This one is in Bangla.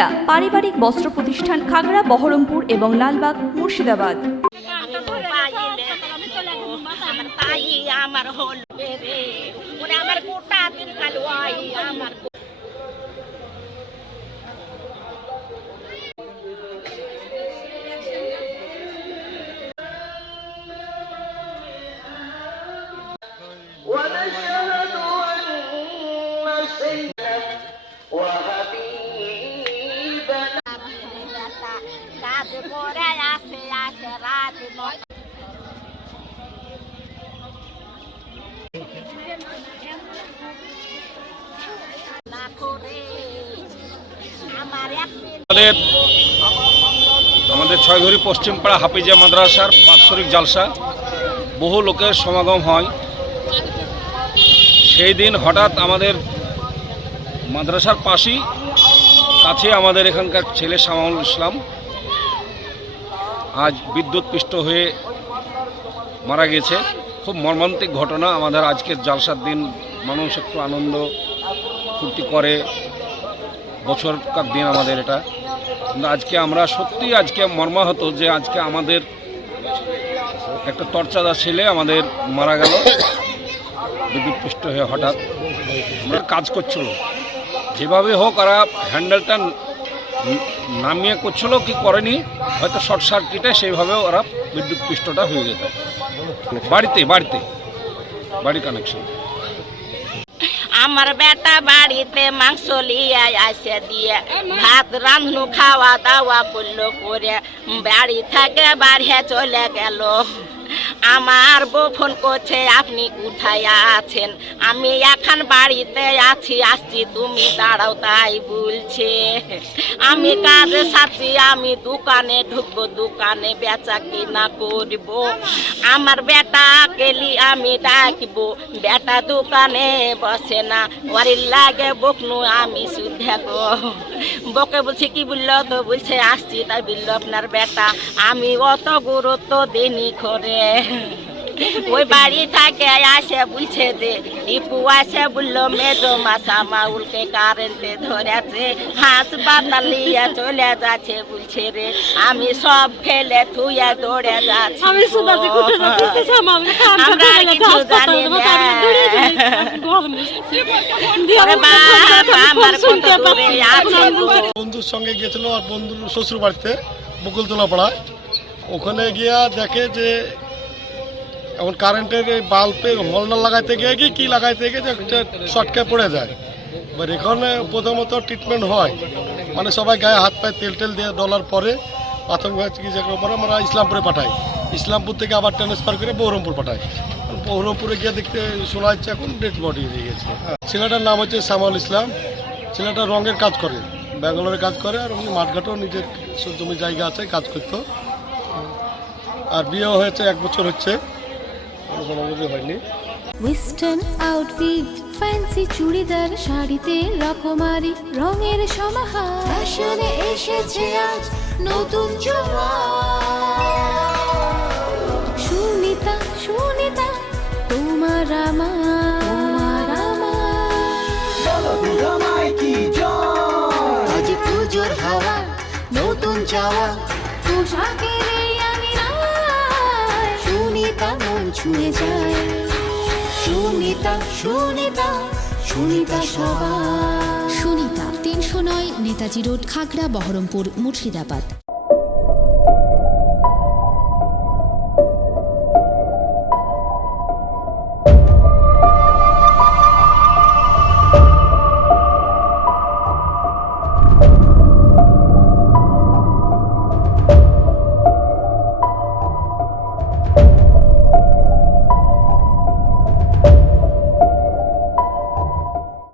সুনিতা পারিবারিক বস্ত্র প্রতিষ্ঠান খাগড়া, বহরমপুর এবং লালবাগ, মুর্শিদাবাদ। আমাদের ছয়ঘড়ি পশ্চিমপাড়া হাফিজিয়া মাদ্রাসার বাৎসরিক জালসা বহু লোকের সমাগম হয়। সেই দিন হঠাৎ আমাদের মাদ্রাসার পাশেই কাছে আমাদের এখানকার ছেলে শামাউল ইসলাম আজ বিদ্যুৎপৃষ্ট হয়ে মারা গেছে। খুব মর্মান্তিক ঘটনা। আমাদের আজকের জালসার দিন মানুষ একটু আনন্দ ফুর্তি করে, বছরকার দিন আমাদের এটা, কিন্তু আজকে আমরা সত্যি আজকে মর্মাহত যে আজকে আমাদের একটা তরচাদার ছেলে আমাদের মারা গেল বিদ্যুৎপৃষ্ট হয়ে। হঠাৎ আমরা কাজ করছিল, যেভাবে হোক ওরা হ্যান্ডেলটা নামিয়ে করছিল কি করেনি, হয়তো শর্ট সার্কিটে সেইভাবে ওরা বিদ্যুৎপৃষ্টটা হয়ে যেত। বাড়ি কানেকশন। আমার বেটা বাড়িতে মাংস লিয়ে আসে দিয়ে ভাত রাঁধনু খাওয়া দাওয়া করলো করে বাড়ি থেকে বাইরে চলে গেল। আমার বউ ফোন করছে, আপনি কোথায় আছেন? আমি এখন বাড়িতে আসছি, তুমি দাঁড়াও তাই বলছে। আমি কাজে সাথী, আমি দোকানে ঢুকবো, দোকানে বেচা কিনা করব। আমার বেটা গেলি আমি ডাকবো, বেটা দোকানে বসে না, ওয়ারির লাগে বকনু আমি শুদ্ধে গো। বকে বলছে কি বললো, তো বলছে আসছি, তাই বললো আপনার বেটা। আমি অত গুরুত্ব দিনি করে ওই বাড়ি থাকে আসে বলছে যে দীপু আসে বললো মেজো মাসা মাউলকে কারেন্টে ধরেছে, হাসপাতাল নিয়ে চলে যাচ্ছে বলছে রে। আমি সব ফেলে থুয়ে দৌড়ে যাচ্ছি, আমরা কিছু জানি না। আমার বন্ধুর সঙ্গে গিয়েছিল আর বন্ধুর শ্বশুর বাড়িতে বকুলতলা পাড়ায়। ওখানে গিয়া দেখে যে এখন কারেন্টের এই বাল্বের হলনার লাগাইতে গিয়ে কি লাগাইতে গিয়ে যে একটা শর্টকে পড়ে যায়। এবার এখানে প্রথমত ট্রিটমেন্ট হয়, মানে সবাই গায়ে হাত পায়ে তেল দিয়ে ডলার পরে প্রাথমিক চিকিৎসা করার পরে আমরা ইসলামপুরে পাঠাই। ইসলামপুর থেকে আবার ট্রান্সফার করে বহরমপুর পাঠাই। বহরমপুরে গিয়ে দেখতে শোনা যাচ্ছে এখন ডেড বডি হয়ে গেছে। ছেলেটার নাম হচ্ছে শামাউল ইসলাম। ছেলেটা রঙের কাজ করে, ব্যাঙ্গালোরে কাজ করে, আর উনি মাঠঘাটও নিজের জমি জায়গা আছে, কাজ করতো। আর বিয়ে হয়েছে 1 বছর হচ্ছে, হয়নি। ওয়েস্টার্ন আউটফিট, ফ্যান্সি চুড়িদার, শাড়িতে রকমারি রঙের সমাহার, ফ্যাশনে এসেছে আজ নতুন সুনিতা, সুনিতা তোমার আমার আজ পুজোর হাওয়া, নতুন চাওয়া পোশাকের সুনিতা মন ছুঁয়ে যায়। সুনিতা, সুনিতা, সুনিতা সবার। সুনিতা 309 নেতাজি রোড, খাগড়া, বহরমপুর, মুর্শিদাবাদ।